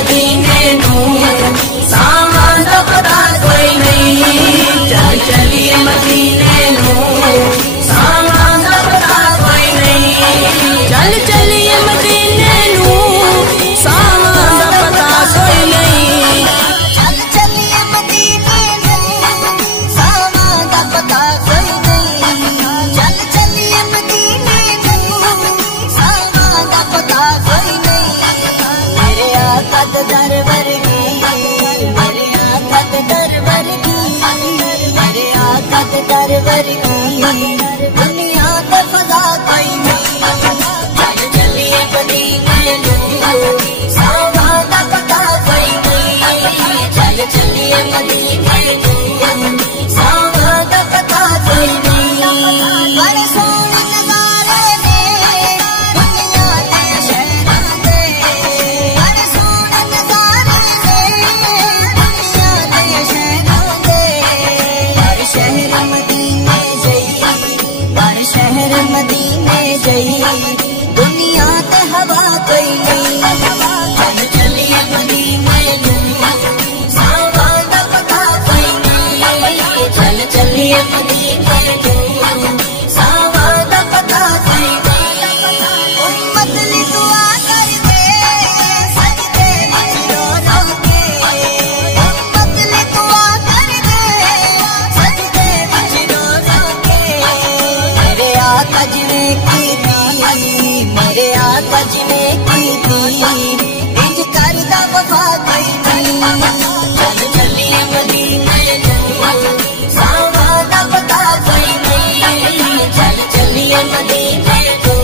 मदीने नू सामान दा पता कोई नहीं। चल चलिए मदीने नू सामान दा पता कोई नहीं। चल चलिए मदीने नू सामान दा पता कोई नहीं। चल चलिए मदीने नू सामान दा पता कोई नहीं। चल चलिए मदीने नू सामान दा पता कोई नहीं। मेरे आका दे दर वर्गी, मेरे आका दे दर वर्गी, मेरे आका दे दर वर्गी दुनिया ते फजा कोई नहीं। चल चलिए मदीने नू सामान दा पता कोई नहीं। चल चलिए मदीने नू सामान दा पता कोई नहीं। बड़े सोहने नज़ारे ने दुनिया दे शहरां दे, बड़े सोहने नज़ारे ने दुनिया दे शहरां दे। हर शहर मदीने जई, हर शहर मदीने जई दुनिया ते हवा कोई नहीं। चल चलिए मदीने नू सामान दा पता कोई नहीं। चल चलिए मदीने नू सामान दा पता कोई नहीं। उम्मत ली दुआ कर दे सजदे विच रो रो के, उम्मत ली दुआ कर दे सजदे विच रो रो के। मेरे आका जिवें कीती, मेरे आका जिवें कीती इंज करदा वफा कोई नहीं। चल चलिए मदीने नू सामान दा पता कोई नहीं। चल चलिए मदीने नू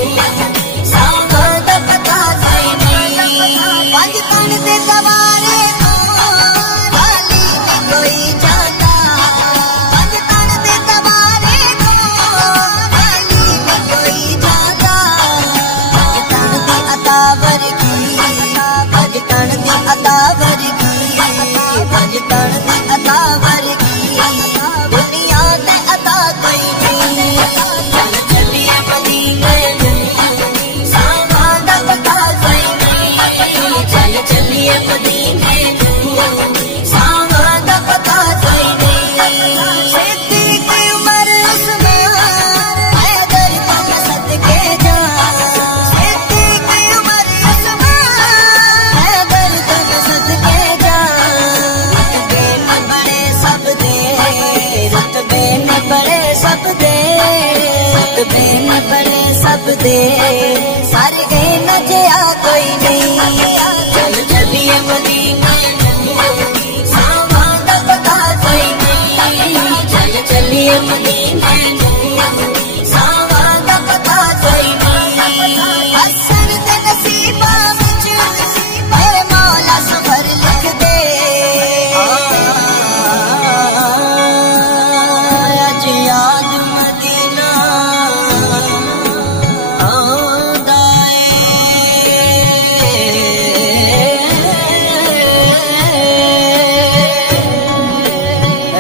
सामान दा पता कोई नहीं। पंज तन दे सवारे तो खाली नहीं कोई जाता, पंज तन दे सवारे तो खाली नहीं कोई जाता। पंज तन दी अता वर्गी, पंज तन दी अता वर्गी, पंज तन दी अता वर्गी दुनिया ते अता कोई नहीं। चल चलिए मदीने नू सामान दा पता कोई नहीं। चल चलिए मदीने नू सामान दा पता कोई नहीं। छेती की उम्र उसमें हैदर तुम सदके जा, छेती की उम्र उसमें हैदर तुम सदके जा। रुतबे में बड़े सब दे, रुतबे में बड़े सब दे, रुतबे में बड़े सब दे सारे न जया कोई नहीं। चल चलिए मदीने नू सामान दा पता कोई नहीं। चल चलिए मदीने नू सामान दा पता कोई नहीं। हसन दे नसीबा विच मेरे मौला सफर लिख दे। अज याद मदीना आंदा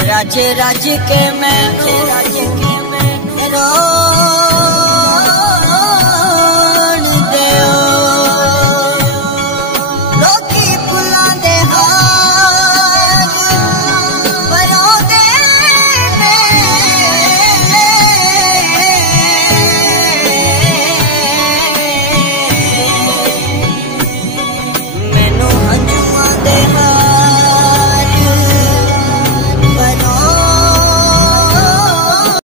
रज रज के मैं